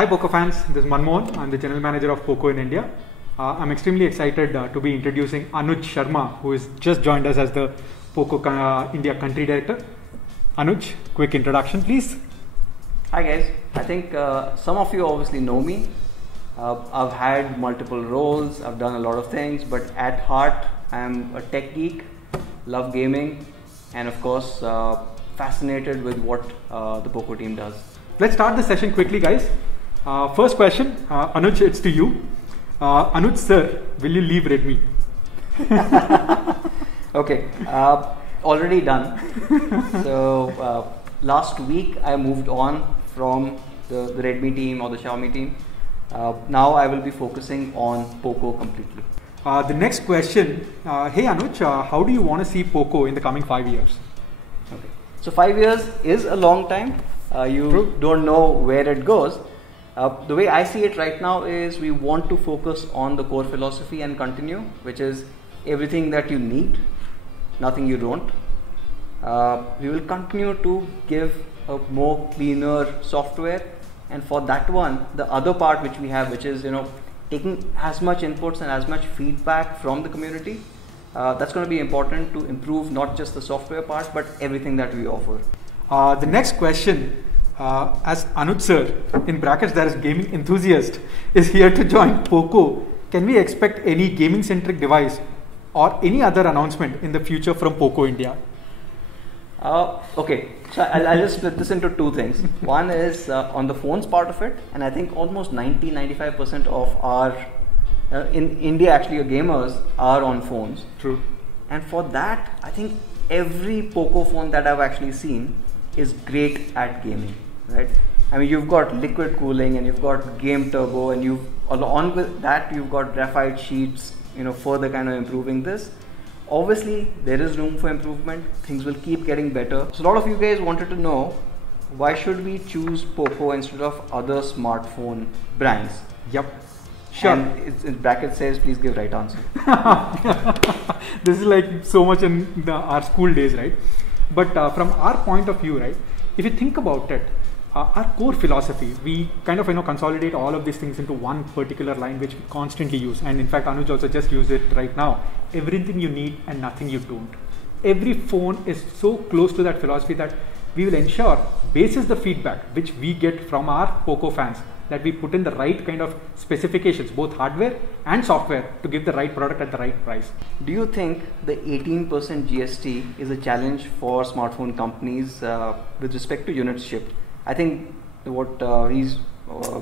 Hi Poco fans, this is Manmohan. I'm the General Manager of Poco in India. I'm extremely excited to be introducing Anuj Sharma, who has just joined us as the Poco India Country Director. Anuj, quick introduction please. Hi guys, I think some of you obviously know me. I've had multiple roles, I've done a lot of things, but at heart I'm a tech geek, love gaming, and of course fascinated with what the Poco team does. Let's start the session quickly guys. First question, Anuj, it's to you. Anuj sir, will you leave Redmi? Okay, already done. So last week I moved on from the Redmi team or the Xiaomi team. Now I will be focusing on Poco completely. The next question, hey Anuj, how do you want to see Poco in the coming 5 years? Okay. So 5 years is a long time. You don't know where it goes. The way I see it right now is we want to focus on the core philosophy and continue, which is everything that you need, nothing you don't. We will continue to give a more cleaner software, and for that one, the other part which we have, which is taking as much inputs and as much feedback from the community. That's going to be important to improve not just the software part, but everything that we offer. The next question, as Anuj sir, in brackets there is gaming enthusiast, is here to join Poco. Can we expect any gaming centric device or any other announcement in the future from Poco India? Okay, so I'll just split this into two things. One is on the phones part of it, and I think almost 90-95% of our in India actually gamers are on phones. True. And for that, I think every Poco phone that I've actually seen is great at gaming, right? I mean, you've got liquid cooling and you've got game turbo, and you've along with that you've got graphite sheets, further kind of improving this. Obviously, there is room for improvement. Things will keep getting better. So a lot of you guys wanted to know, why should we choose Poco instead of other smartphone brands? Yep. Sure. And it's in bracket says, please give right answer. This is like so much in our school days, right? But from our point of view, right, if you think about it, our core philosophy, we kind of consolidate all of these things into one particular line which we constantly use. And in fact, Anuj also just used it right now. Everything you need and nothing you don't. Every phone is so close to that philosophy that we will ensure, basis the feedback which we get from our Poco fans, that we put in the right kind of specifications, both hardware and software, to give the right product at the right price. Do you think the 18% GST is a challenge for smartphone companies with respect to units shipped? I think what he's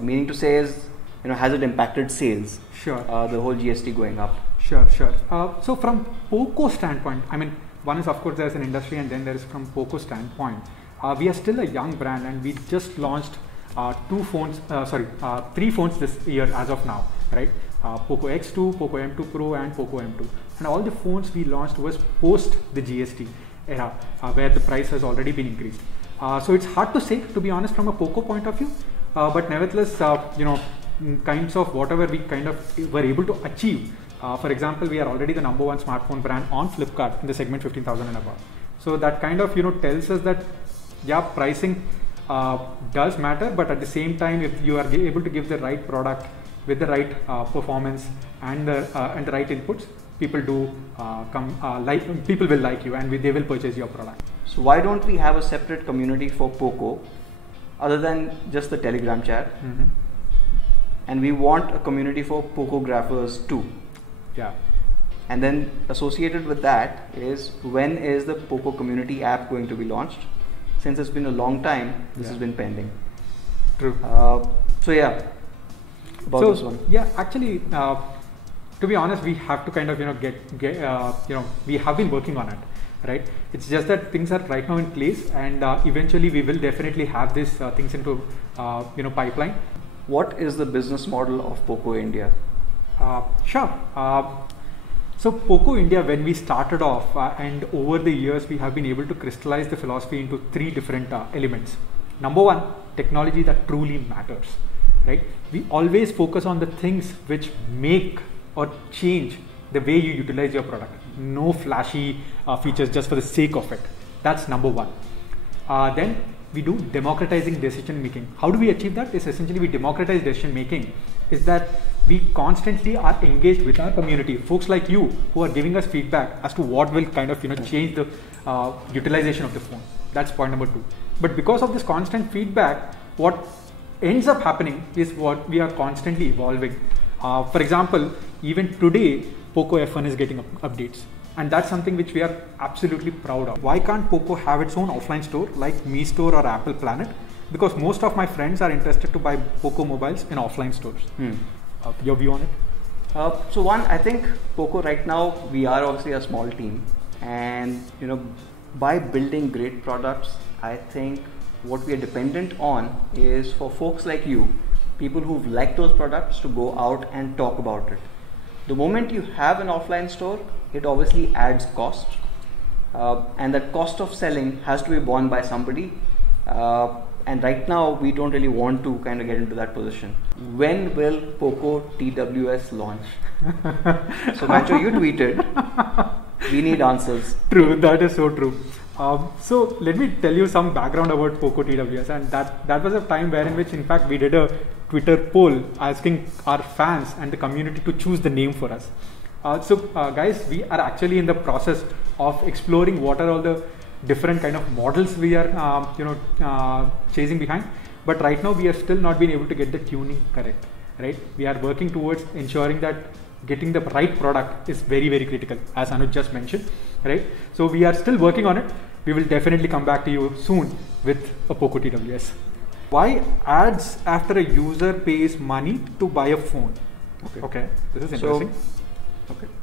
meaning to say is, has it impacted sales? Sure. The whole GST going up. Sure. So from Poco standpoint, I mean, one is of course there's an industry, and then there is from Poco standpoint. We are still a young brand, and we just launched three phones this year as of now, right? Poco X2, Poco M2 Pro, and Poco M2. And all the phones we launched was post the GST era, where the price has already been increased. So it's hard to say, to be honest, from a Poco point of view, but nevertheless, kinds of whatever we kind of were able to achieve. For example, we are already the #1 smartphone brand on Flipkart in the segment 15,000 and above. So that kind of tells us that pricing does matter, but at the same time, if you are able to give the right product with the right performance and the right inputs, people will like you, and they will purchase your product. So why don't we have a separate community for Poco other than just the Telegram chat? Mm-hmm. And we want a community for Pocographers too. Yeah. And then associated with that is, when is the Poco community app going to be launched? Since it's been a long time, this has been pending. True. So yeah, about this one. Yeah, actually, to be honest, we have to kind of we have been working on it, right? It's just that things are right now in place, and eventually we will definitely have these things into pipeline. What is the business model of Poco India? Sure. So Poco India, when we started off, and over the years, we have been able to crystallize the philosophy into three different elements. Number one, technology that truly matters, right? We always focus on the things which make or change the way you utilize your product. No flashy features just for the sake of it. That's number one. Then we do democratizing decision making. How do we achieve that? Is essentially we democratize decision making. Is that we constantly are engaged with our community, folks like you who are giving us feedback as to what will kind of change the utilization of the phone. That's point number 2. But because of this constant feedback, what ends up happening is what we are constantly evolving. For example, even today, Poco F1 is getting updates. And that's something which we are absolutely proud of. Why can't Poco have its own offline store like Mi Store or Apple Planet? Because most of my friends are interested to buy Poco mobiles in offline stores. Your view on it? So one, I think Poco right now, we are obviously a small team, and by building great products, I think what we are dependent on is for folks like you, people who've liked those products, to go out and talk about it. The moment you have an offline store, it obviously adds cost, and that cost of selling has to be borne by somebody. And right now, we don't really want to kind of get into that position. When will Poco TWS launch? So Mancho, you tweeted, we need answers. True, that is so true. So let me tell you some background about Poco TWS, and that was a time where in which in fact we did a Twitter poll asking our fans and the community to choose the name for us. Guys, we are actually in the process of exploring what are all the different kind of models we are chasing behind, but right now we have still not been able to get the tuning correct, right? We are working towards ensuring that getting the right product is very, very critical, as Anuj just mentioned, right? So we are still working on it. We will definitely come back to you soon with a Poco TWS. Why ads after a user pays money to buy a phone? Okay, this is interesting.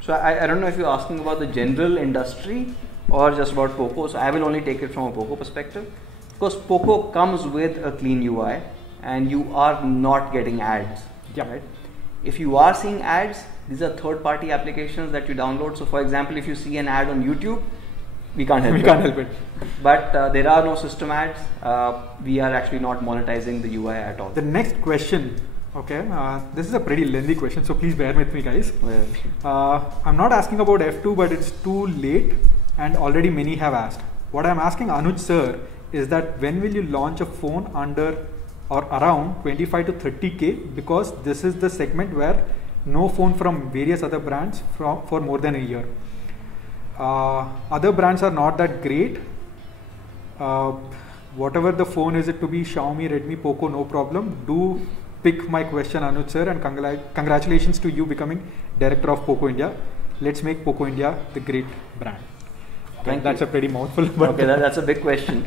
So I don't know if you're asking about the general industry or just about Poco. So I will only take it from a Poco perspective, because Poco comes with a clean UI and you are not getting ads. Yeah. Right? If you are seeing ads, these are third-party applications that you download. So for example, if you see an ad on YouTube, we can't help it. But there are no system ads. We are actually not monetizing the UI at all. The next question, this is a pretty lengthy question, so please bear with me, guys. I'm not asking about F2, but it's too late and already many have asked. What I'm asking Anuj sir is that when will you launch a phone under or around 25 to 30K, because this is the segment where no phone from various other brands for more than a year. Other brands are not that great. Whatever the phone is, it to be Xiaomi, Redmi, Poco, no problem. Do pick my question, Anuj sir, and congratulations to you becoming director of Poco India. Let's make Poco India the great brand. That's a pretty mouthful. But that's a big question.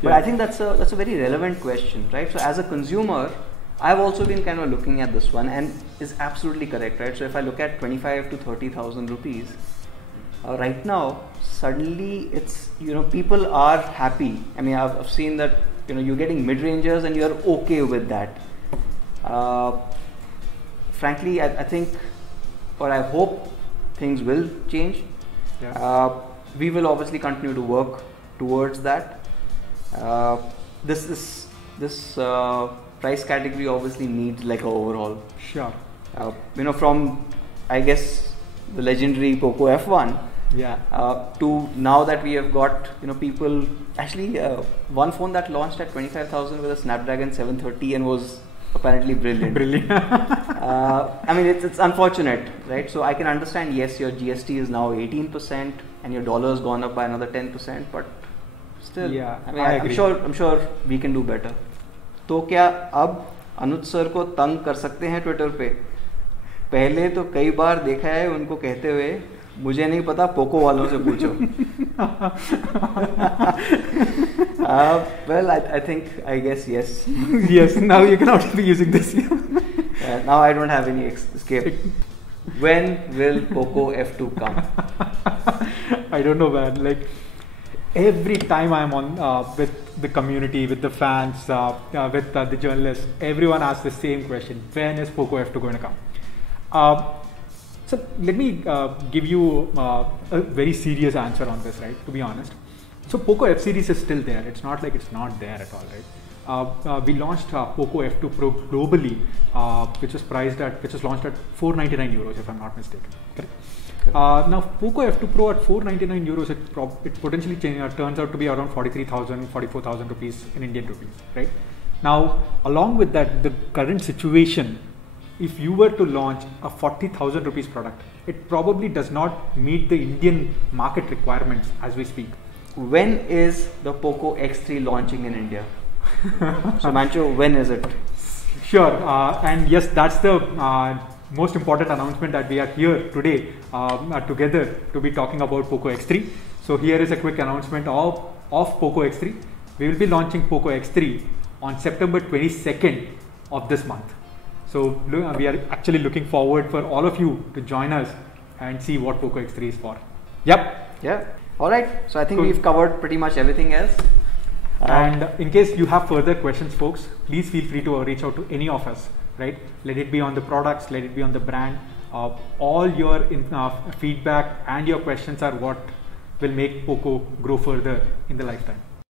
But I think that's a very relevant question, right? So as a consumer, I've also been kind of looking at this one, and is absolutely correct, right? So if I look at 25 to 30,000 rupees, right now, suddenly it's, people are happy. I mean, I've seen that, you're getting mid-rangers and you're okay with that. Frankly, I think, or I hope things will change. Yeah. We will obviously continue to work towards that. This price category obviously needs like an overhaul. Sure. From, I guess, the legendary Poco F1, to now that we have got, people, actually one phone that launched at 25,000 with a Snapdragon 730 and was apparently brilliant. I mean, it's unfortunate, right? So I can understand, yes, your GST is now 18% and your dollar has gone up by another 10%, but still, I mean, I'm sure we can do better. तो क्या अब अनुज sir को तंग कर सकते हैं Twitter पे? पहले तो कई बार देखा है उनको कहते हुए, मुझे नहीं पता, पोको वालों से पूछो. Well, I guess yes. Yes, now you cannot be using this. Now I don't have any escape. When will Poco F2 come? I don't know, man. Like, every time I'm on with the community, with the fans, with the journalists, everyone asks the same question: when is Poco F2 going to come? So let me give you a very serious answer on this, right? To be honest, so Poco F series is still there. It's not like it's not there at all, right? We launched Poco F2 Pro globally, which was launched at 499 euros, if I'm not mistaken. Correct. Now Poco F2 Pro at 499 euros, it potentially turns out to be around 43,000, 44,000 rupees in Indian rupees, right? Now, along with that, the current situation, if you were to launch a 40,000 rupees product, it probably does not meet the Indian market requirements as we speak. When is the Poco X3 launching in India? So Manchu, when is it? Sure, and yes, that's the most important announcement that we are here today together to be talking about Poco X3. So here is a quick announcement of Poco X3. We will be launching Poco X3 on September 22nd of this month. So we are actually looking forward for all of you to join us and see what Poco X3 is for. Yep. Yeah. All right. So I think we've covered pretty much everything else. And in case you have further questions, folks, please feel free to reach out to any of us, right? Let it be on the products, let it be on the brand. All your feedback and your questions are what will make Poco grow further in the lifetime.